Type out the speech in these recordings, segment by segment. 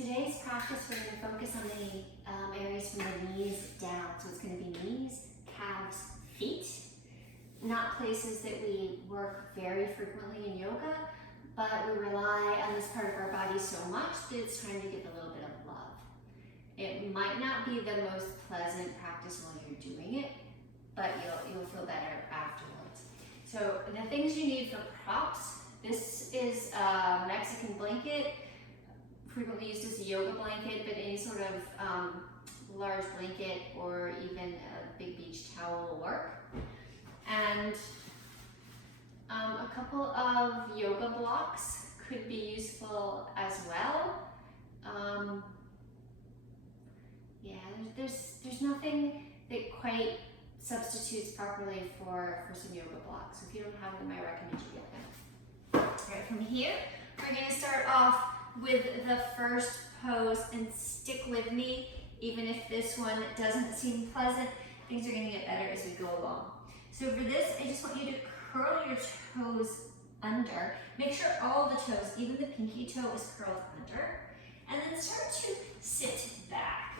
Today's practice, we're going to focus on the areas from the knees down. So it's going to be knees, calves, feet. Not places that we work very frequently in yoga, but we rely on this part of our body so much that it's time to give a little bit of love. It might not be the most pleasant practice while you're doing it, but you'll feel better afterwards. So the things you need for props, this is a Mexican blanket, frequently used as a yoga blanket, but any sort of large blanket or even a big beach towel will work. And a couple of yoga blocks could be useful as well. There's nothing that quite substitutes properly for some yoga blocks. So if you don't have them, I recommend you get them. All right, from here, we're going to start off with the first pose, and stick with me. Even if this one doesn't seem pleasant, things are going to get better as we go along. So for this, I just want you to curl your toes under. Make sure all the toes, even the pinky toe, is curled under. And then start to sit back.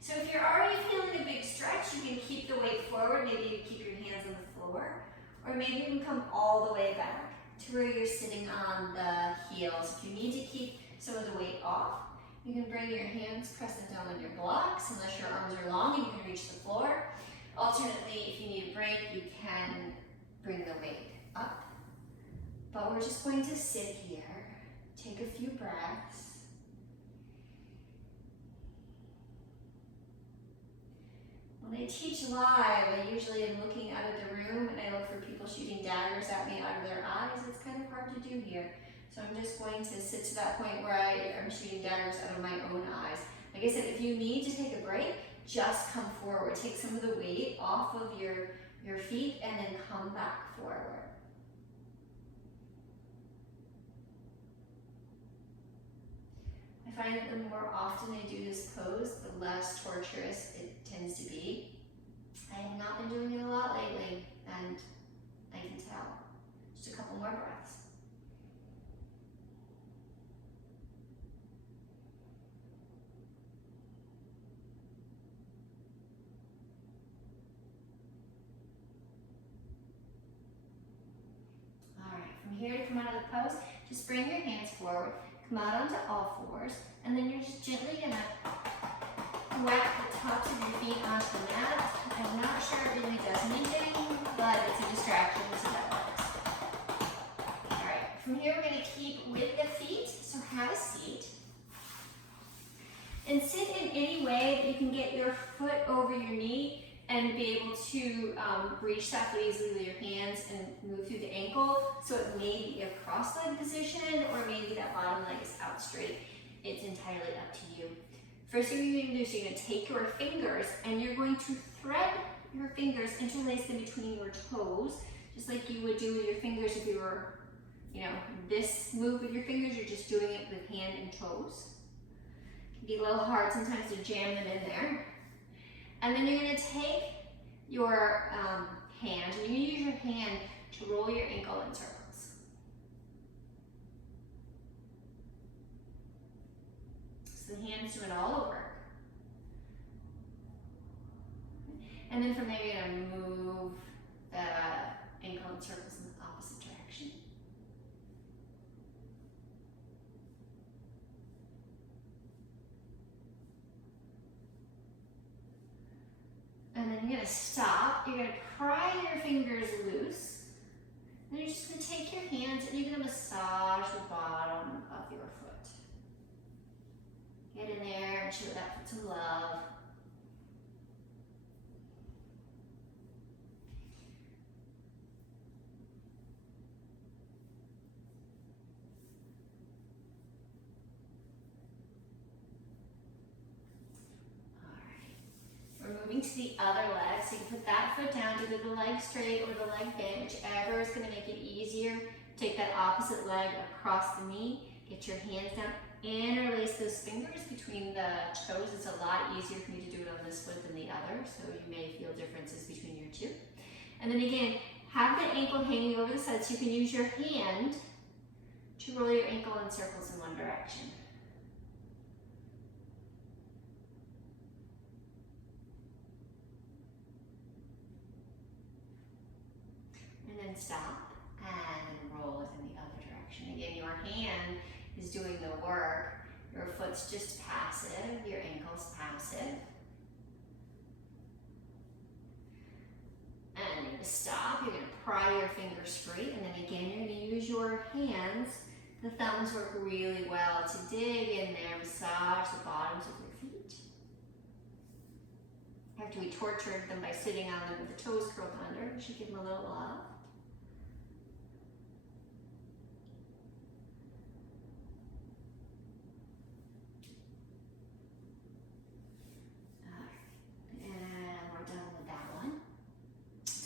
So if you're already feeling a big stretch, you can keep the weight forward. Maybe you keep your hands on the floor. Or maybe you can come all the way back to where you're sitting on the heels. If you need to keep some of the weight off, you can bring your hands pressing down on your blocks, unless your arms are long and you can reach the floor. Alternately, if you need a break, you can bring the weight up. But we're just going to sit here, take a few breaths. When I teach live, I usually am looking out of the room and I look for people shooting daggers at me out of their eyes. It's kind of hard to do here. So I'm just going to sit to that point where I am shooting daggers out of my own eyes. Like I said, if you need to take a break, just come forward. Take some of the weight off of your feet and then come back forward. I find that the more often I do this pose, the less torturous it tends to be. I have not been doing it a lot lately, and I can tell. Just a couple more breaths. All right, from here to come out of the pose, just bring your hands forward. Come out onto all fours, and then you're just gently gonna whack the tops of your feet onto the mat. I'm not sure it really does anything, but it's a distraction, so that works. All right, from here we're gonna keep with the feet, so have a seat. And sit in any way that you can get your foot over your knee and be able to reach that foot easily with your hands and move through the ankle. So it may be a cross-leg position, or maybe that bottom leg is out straight. It's entirely up to you. First thing you're going to do is you're going to take your fingers and you're going to thread your fingers, interlace them between your toes, just like you would do with your fingers if you were, this move with your fingers. You're just doing it with hand and toes. It can be a little hard sometimes to jam them in there. And then you're going to take your hand, and you're going to use your hand to roll your ankle in circles. So the hand's doing all the work. And then from there, you're going to move the ankle in circles in the opposite direction. And then you're going to stop. You're going to pry your fingers loose. And you're just going to take your hands and you're going to massage the bottom of your foot. Get in there and show that foot some love. Moving to the other leg, so you can put that foot down, either the leg straight or the leg bent, whichever is going to make it easier. Take that opposite leg across the knee, get your hands down, interlace those fingers between the toes. It's a lot easier for me to do it on this foot than the other, so you may feel differences between your two. And then again, have the ankle hanging over the side, so you can use your hand to roll your ankle in circles in one direction. and stop, and then roll it in the other direction. Again, your hand is doing the work. Your foot's just passive, your ankle's passive. And you're going to stop, you're going to pry your fingers free, and then again, you're going to use your hands. The thumbs work really well to dig in there, massage the bottoms of your feet. After we tortured them by sitting on them with the toes curled under, we should give them a little love.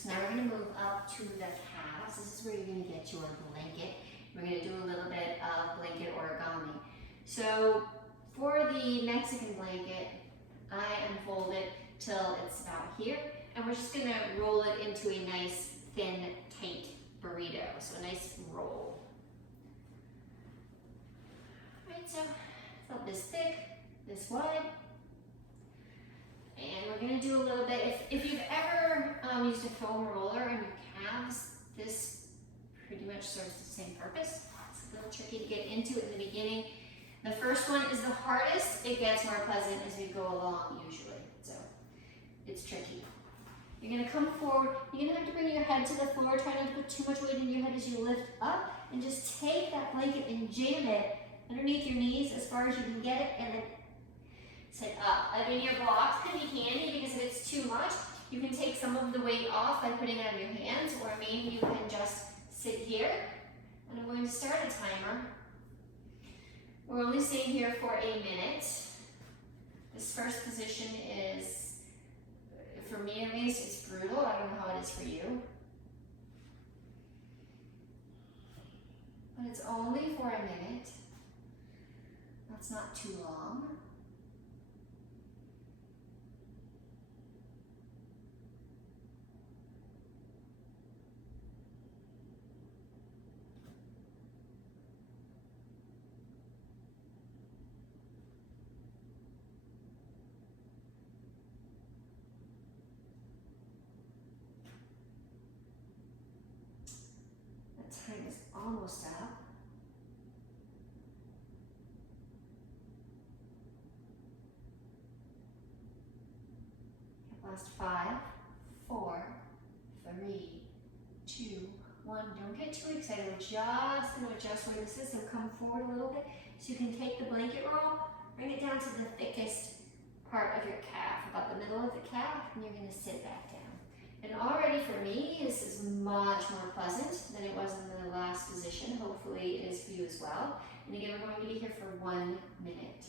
Now we're going to move up to the calves. This is where you're going to get your blanket. We're going to do a little bit of blanket origami. So for the Mexican blanket, I unfold it till it's about here, and we're just going to roll it into a nice, thin, tight burrito. So a nice roll. All right, so it's about this thick, this wide. And we're going to do a little bit, if you've ever used a foam roller on your calves, this pretty much serves the same purpose. It's a little tricky to get into in the beginning. The first one is the hardest. It gets more pleasant as we go along usually, so it's tricky. You're going to come forward. You're going to have to bring your head to the floor. Try not to put too much weight in your head as you lift up, and just take that blanket and jam it underneath your knees as far as you can get it, and then sit up. Again, your blocks can be handy because if it's too much, you can take some of the weight off by putting it on your hands, or maybe you can just sit here. And I'm going to start a timer. We're only staying here for a minute. This first position is, for me at least, it's brutal. I don't know how it is for you. But it's only for a minute. That's not too long. Time is almost up. Last 5, 4, 3, 2, 1. Don't get too excited. We're just going to adjust where this is. So come forward a little bit. So you can take the blanket roll, bring it down to the thickest part of your calf, about the middle of the calf, and you're going to sit back down. And already for me, this is much more pleasant than it was in the last position. Hopefully it is for you as well. And again, we're going to be here for 1 minute.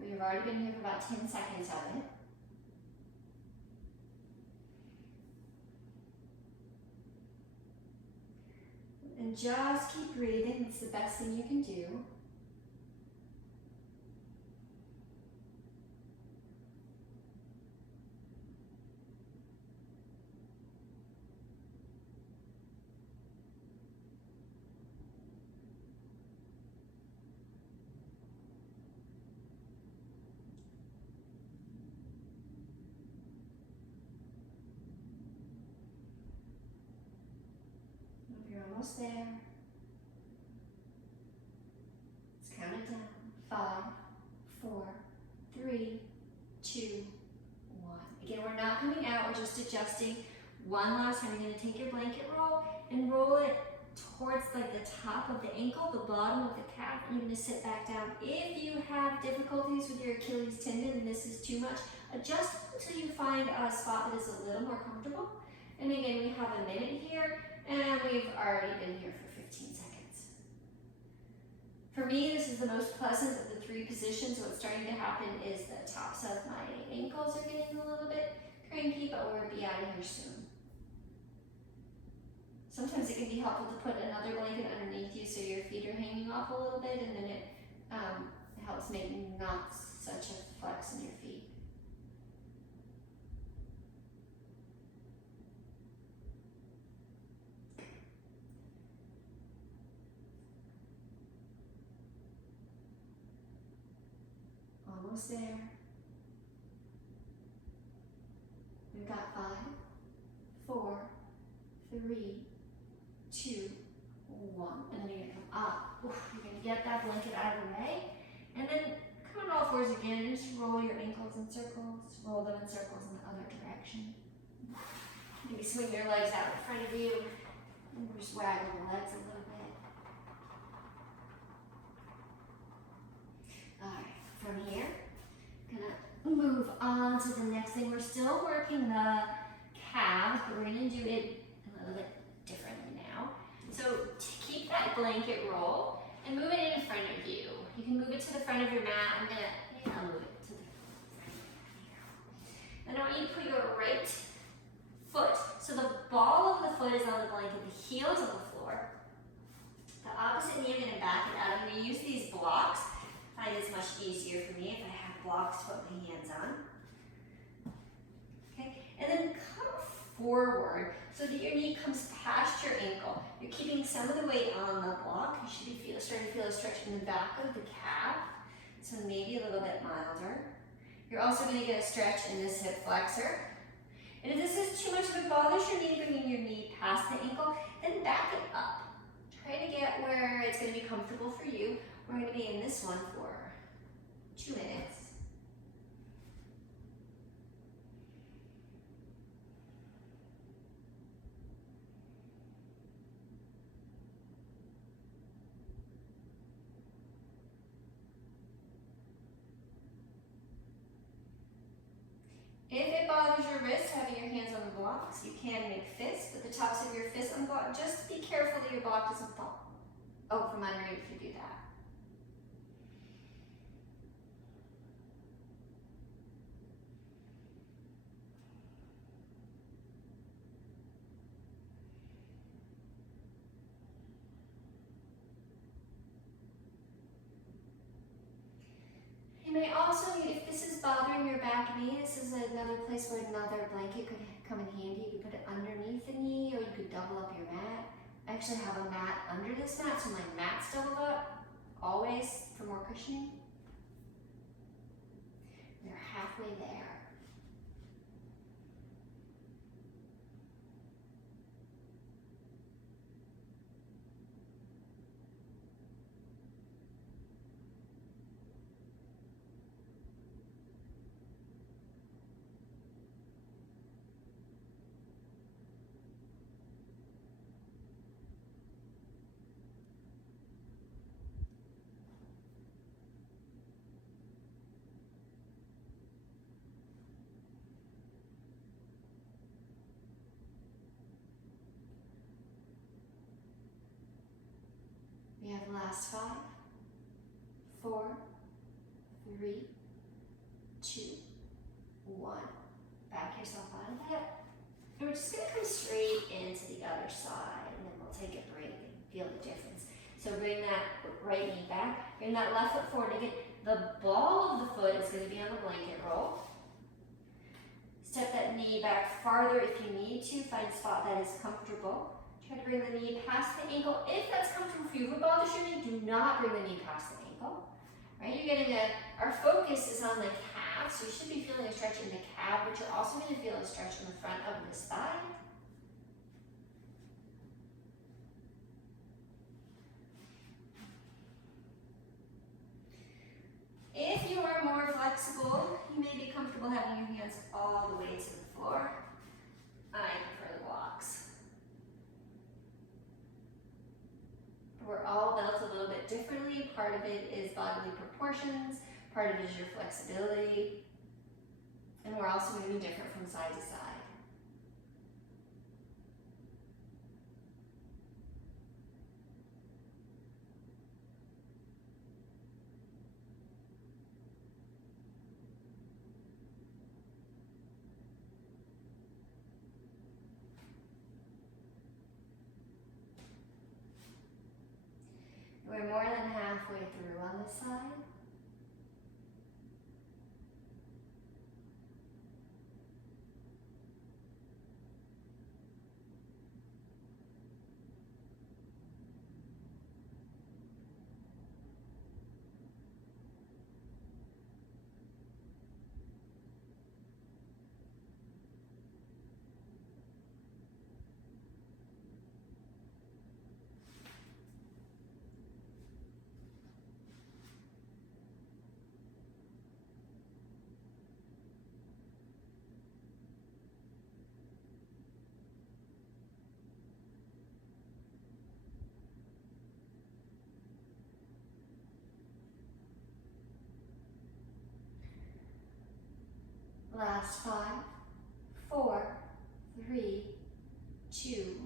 We've already been here for about 10 seconds of it. And just keep breathing. It's the best thing you can do. You're almost there. Let's count it down. 5, 4, 3, 2, 1. Again, we're not coming out, we're just adjusting. One last time, you're going to take your blanket roll and roll it towards like the top of the ankle, the bottom of the calf, and you're going to sit back down. If you have difficulties with your Achilles tendon and this is too much, adjust until you find a spot that is a little more comfortable. And again, we have a minute here. And we've already been here for 15 seconds. For me, this is the most pleasant of the 3 positions. What's starting to happen is the tops of my ankles are getting a little bit cranky, but we'll be out of here soon. Sometimes it can be helpful to put another blanket underneath you so your feet are hanging off a little bit, and then it helps make not such a flex in your feet. Almost there. We've got 5, 4, 3, 3, 2, 1. And then you're gonna come up. Oof, you're gonna get that blanket out of the way. And then come on all fours again and just roll your ankles in circles. Roll them in circles in the other direction. Maybe swing your legs out in front of you. And just waggle the legs a little bit. Alright, from here, gonna move on to the next thing. We're still working the calves, but we're gonna do it a little bit differently now. So to keep that blanket roll and move it in front of you. You can move it to the front of your mat. I'm gonna move it to the front here. And I want you to put your right foot, so the ball of the foot is on the blanket, the heel's on the floor. The opposite knee, I'm gonna back it out. I'm gonna use these blocks. I find it's much easier for me if I have blocks to put my hands on. Okay, and then come forward so that your knee comes past your ankle. You're keeping some of the weight on the block. You should be starting to feel a stretch in the back of the calf, so maybe a little bit milder. You're also going to get a stretch in this hip flexor. And if this is too much of it bothers your knee, bringing your knee past the ankle, then back it up. Try to get where it's going to be comfortable for you. We're going to be in this one for 2 minutes. If it bothers your wrist, having your hands on the blocks, you can make fists, but the tops of your fists unblock. Just be careful that your block doesn't fall out from under you if you do that. You may also need, if this is bothering your back knee, this is another place where another blanket could come in handy. You could put it underneath the knee, or you could double up your mat. I actually have a mat under this mat, so my mat's doubled up, always for more cushioning. You're halfway there. We have the last 5, 4, 3, 2, 1. Back yourself out of that. And we're just going to come straight into the other side, and then we'll take a break and feel the difference. So bring that right knee back, bring that left foot forward. Again, the ball of the foot is going to be on the blanket roll. Step that knee back farther if you need to. Find a spot that is comfortable. Try to bring the knee past the ankle. If that's comfortable for you, if it bothers your knee, do not bring the knee past the ankle. Right? You're getting our focus is on the calf, so you should be feeling a stretch in the calf, but you're also going to feel a stretch in the front of this thigh. If you are more flexible, you may be comfortable having your hands all the way to the floor. I prefer the blocks. We're all built a little bit differently. Part of it is bodily proportions, part of it is your flexibility, and we're also going to be different from side to side. We're more than halfway through on this side. Last 5, 4, 3, 2,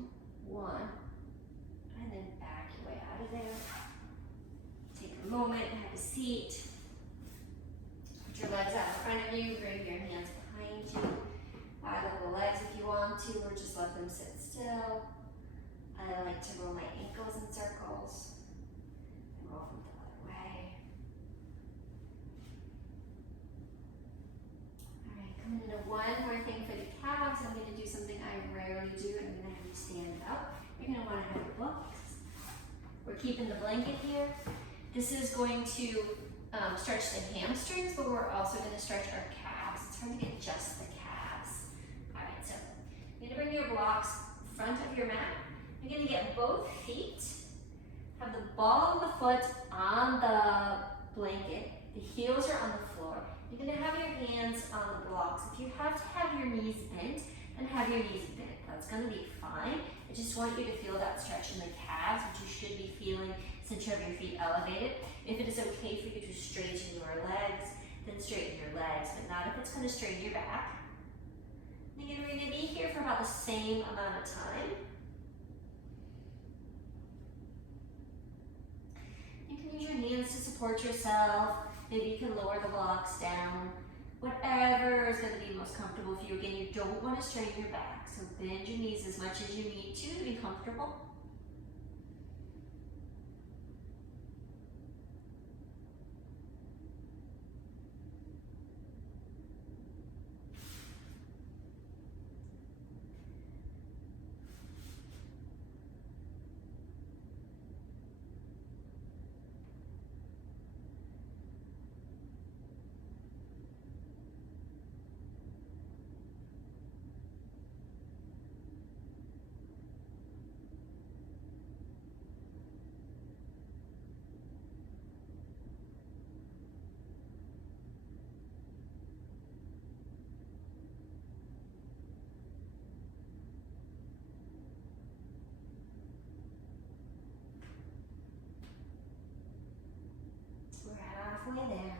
1. And then back your way out of there. Take a moment, have a seat. Put your legs out in front of you, bring your hands behind you. Waggle the legs if you want to, or just let them sit still. I like to roll my ankles in circles and roll them the other way. All right, coming into one more thing for the calves. I'm going to do something I rarely do. I'm going to have you stand up. You're going to want to have your books. We're keeping the blanket here. This is going to stretch the hamstrings, but we're also going to stretch our calves. It's hard to get just the calves. All right, so you're going to bring your blocks front of your mat. You're going to get both feet, have the ball of the foot on the blanket, the heels are on the floor. You're going to have your hands on the blocks. If you have to have your knees bent, then have your knees bent. That's going to be fine. I just want you to feel that stretch in the calves, which you should be feeling since you have your feet elevated. If it is okay for you to straighten your legs, then straighten your legs, but not if it's going to straighten your back. And again, we're going to be here for about the same amount of time. You can use your hands to support yourself. Maybe you can lower the blocks down. Whatever is going to be most comfortable for you. Again, you don't want to strain your back, so bend your knees as much as you need to be comfortable. We're halfway there.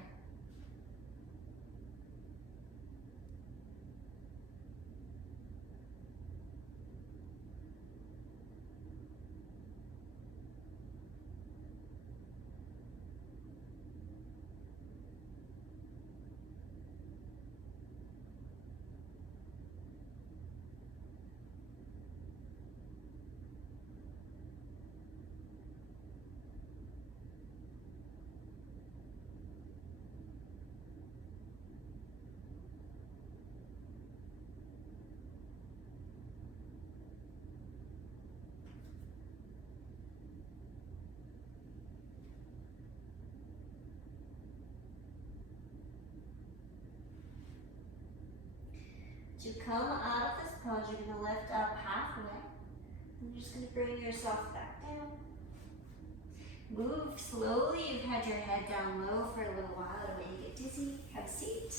To come out of this pose, you're going to lift up halfway. You're just going to bring yourself back down. Move slowly. You've had your head down low for a little while. Don't make you get dizzy. Have a seat.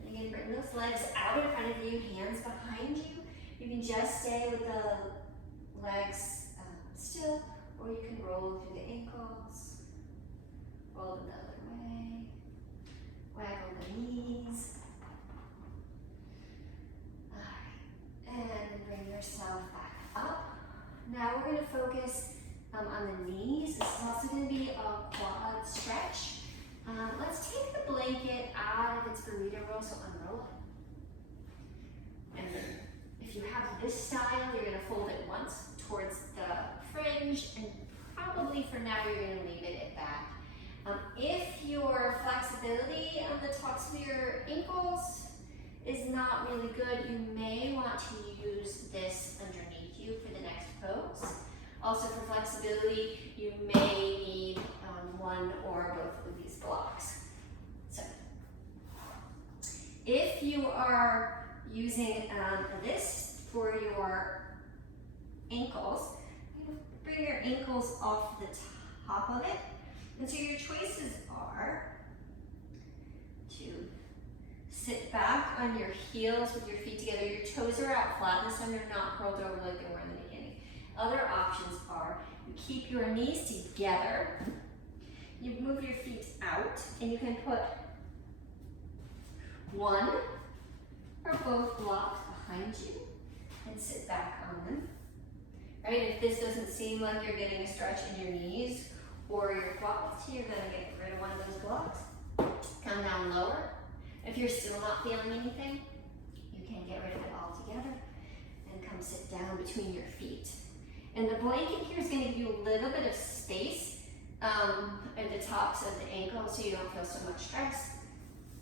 And again, bring those legs out in front of you, hands behind you. You can just stay with the legs still, or you can roll through the ankles. Roll them the other way. Waggle the knees. And bring yourself back up. Now we're going to focus on the knees. This is also going to be a quad stretch. Let's take the blanket out of its Bermuda roll, so unroll it. And if you have this style, you're going to fold it once towards the fringe, and probably for now you're going to leave it at that. If your flexibility on the tops of your ankles is not really good, you may want to use this underneath you for the next pose. Also for flexibility, you may need one or both of these blocks. So, if you are using this for your ankles, bring your ankles off the top of it. And so your choices are to sit back on your heels with your feet together. Your toes are out flat this time. They're not curled over like they were in the beginning. Other options are you keep your knees together. You move your feet out, and you can put one or both blocks behind you and sit back on them. Right? If this doesn't seem like you're getting a stretch in your knees or your quads, you're gonna get rid of one of those blocks. Come down lower. If you're still not feeling anything, you can get rid of it altogether and come sit down between your feet. And the blanket here is gonna give you a little bit of space at the tops of the ankles so you don't feel so much stress.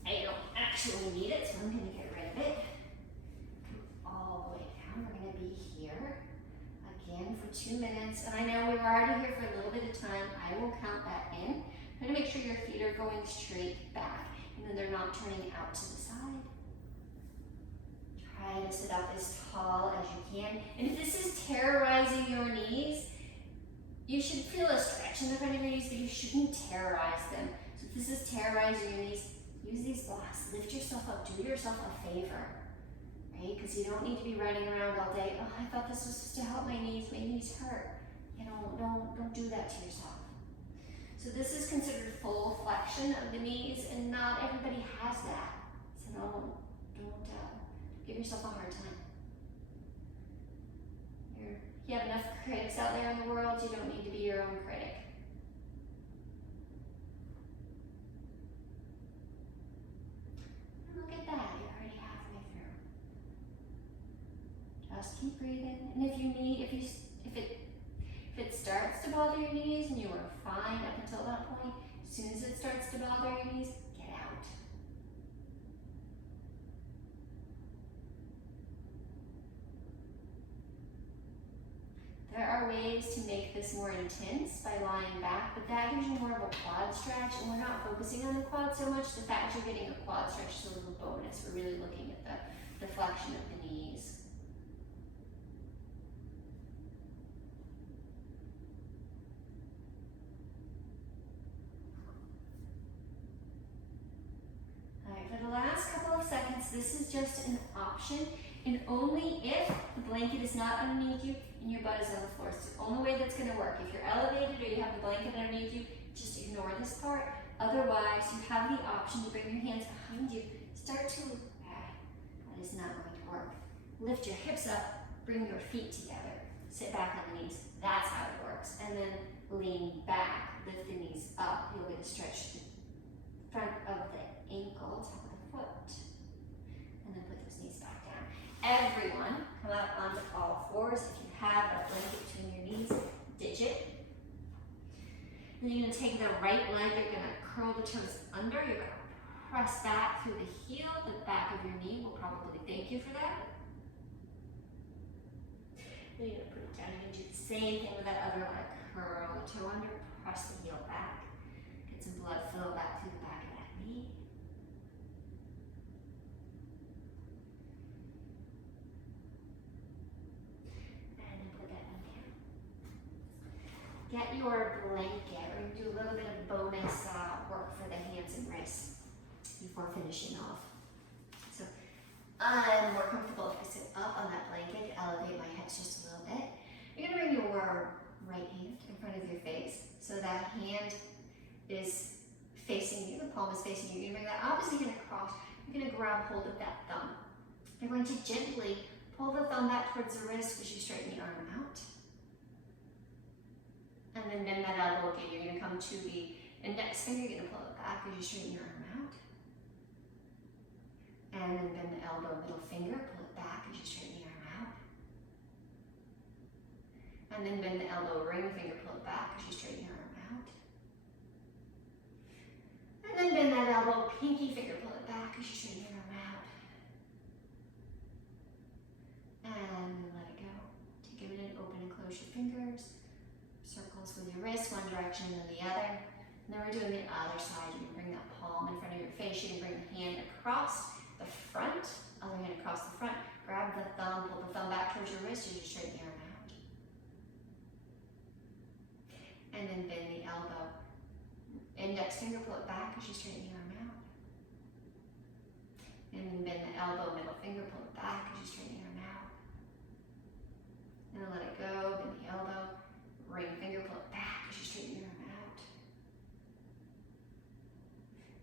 I don't actually need it, so I'm gonna get rid of it. Come all the way down. We're gonna be here again for 2 minutes. And I know we were already here for a little bit of time. I will count that in. Try to make sure your feet are going straight back and then they're not turning out to the side. Try to sit up as tall as you can. And if this is terrorizing your knees, you should feel a stretch in the front of your knees, but you shouldn't terrorize them. So if this is terrorizing your knees, use these blocks. Lift yourself up. Do yourself a favor, right? Because you don't need to be running around all day. Oh, I thought this was supposed to help my knees. My knees hurt. You know, don't do that to yourself. So this is considered full flexion of the knees, and not everybody has that. So don't give yourself a hard time. You have enough critics out there in the world, you don't need to be your own critic. And look at that, you're already halfway through. Just keep breathing, and if you need, if it starts to bother your knees and you are fine up until that point, as soon as it starts to bother your knees, get out. There are ways to make this more intense by lying back, but that gives you more of a quad stretch, and we're not focusing on the quad so much. The fact you're getting a quad stretch is a little bonus. We're really looking at the flexion of the knees. For the last couple of seconds, this is just an option, and only if the blanket is not underneath you and your butt is on the floor. It's the only way that's going to work. If you're elevated or you have the blanket underneath you, just ignore this part. Otherwise, you have the option to bring your hands behind you. Start to, that is not going to work. Lift your hips up, bring your feet together. Sit back on the knees. That's how it works. And then lean back, lift the knees up. You'll get a stretch to the front of the ankle, top of the foot, and then put those knees back down. Everyone, come out onto all fours. If you have a blanket between your knees, ditch it. Then you're going to take the right leg, you're going to curl the toes under, you're going to press back through the heel, the back of your knee will probably thank you for that. Then you're going to put it down, you're going to do the same thing with that other leg. Curl the toe under, press the heel back, get some blood flow back through the back of that knee. Get your blanket. We're going to do a little bit of bonus work for the hands and wrists before finishing off. So I'm more comfortable if I sit up on that blanket, elevate my hips just a little bit. You're going to bring your right hand in front of your face. So that hand is facing you, the palm is facing you. You're going to bring that opposite hand across. You're going to grab hold of that thumb. You're going to gently pull the thumb back towards the wrist as you straighten the arm out. And then bend that elbow again. You're going to come to the index finger. You're going to pull it back as you straighten your arm out. And then bend the elbow, middle finger. Pull it back as you straighten the arm out. And then bend the elbow, ring finger. Pull it back as you straighten your arm out. And then bend that elbow, pinky finger. Pull it back as you straighten your arm out. And then let it go. Take a minute, open and close your fingers. Circles with your wrist, one direction and then the other. And then we're doing the other side. You can bring that palm in front of your face. You can bring the hand across the front, other hand across the front. Grab the thumb, pull the thumb back towards your wrist as you straighten the arm out. And then bend the elbow. Index finger, pull it back as you straighten the arm out. And then bend the elbow, middle finger, pull it back as you straighten the arm out. And then let it go, bend the elbow. Ring finger, pull it back as you straighten your arm out.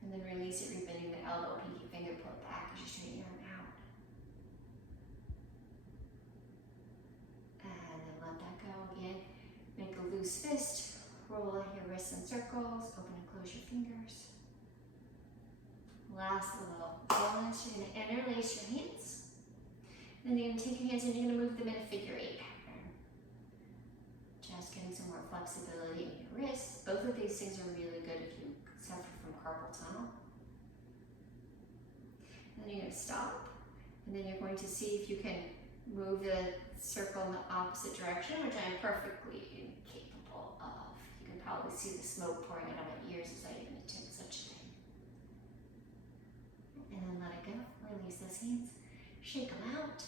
And then release it, rebending the elbow, pinky finger, pull it back circles, open and close your fingers. Last little balance, you're going to interlace your hands. Then you're going to take your hands and you're going to move them in a figure 8 pattern. Just getting some more flexibility in your wrists. Both of these things are really good if you suffer from carpal tunnel. And then you're going to stop. And then you're going to see if you can move the circle in the opposite direction, which I am perfectly incapable of. You can probably see the smoke pouring out of my ears as I even attempt such a thing. And then let it go. Release those hands. Shake them out.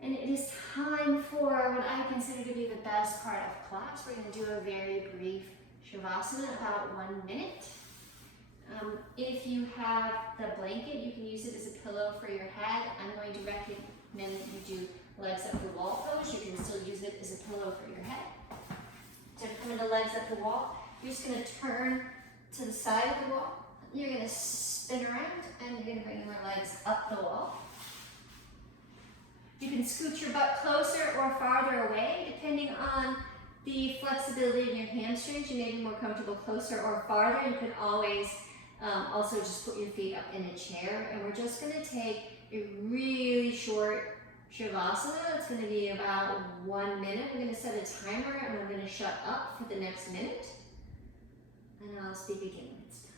And it is time for what I consider to be the best part of class. We're going to do a very brief Shavasana, about 1 minute. If you have the blanket, you can use it as a pillow for your head. I'm going to recommend that you do legs up the wall pose. You can still use it as a pillow for your head. So to come into legs up the wall, you're just going to turn to the side of the wall. You're going to spin around and you're going to bring your legs up the wall. You can scoot your butt closer or farther away, depending on the flexibility in your hamstrings. You may be more comfortable closer or farther. You can always also just put your feet up in a chair. And we're just going to take a really short Shavasana. It's going to be about 1 minute. We're going to set a timer and we're going to shut up for the next minute. And I'll speak again when it's done.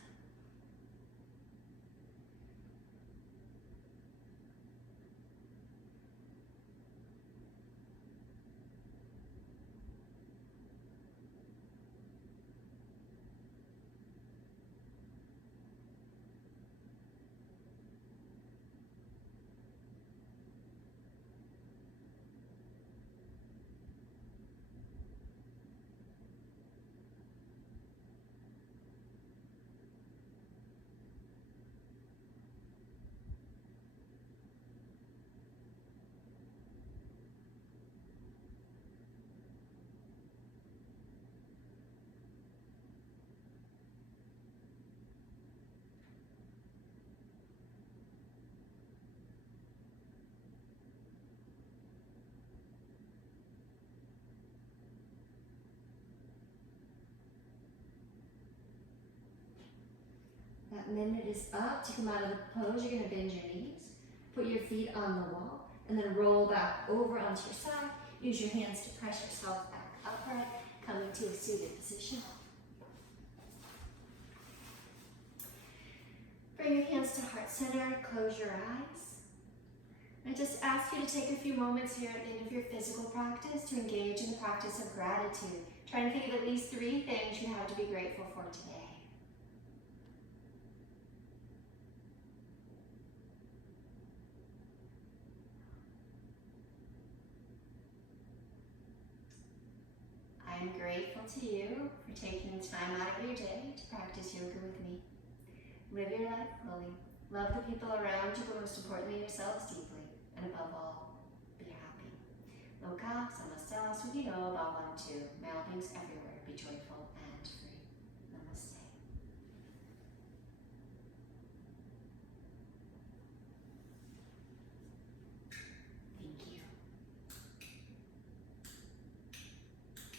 That minute is up. To come out of the pose, you're going to bend your knees, put your feet on the wall, and then roll back over onto your side. Use your hands to press yourself back upright, coming to a seated position. Bring your hands to heart center, close your eyes. I just ask you to take a few moments here at the end of your physical practice to engage in the practice of gratitude. Try to think of at least 3 things you have to be grateful for today. I'm grateful to you for taking time out of your day to practice yoga with me. Live your life fully. Love the people around you, but most importantly yourselves deeply. And above all, be happy. Loka samasta sukino bhavantu. Malbeings everywhere.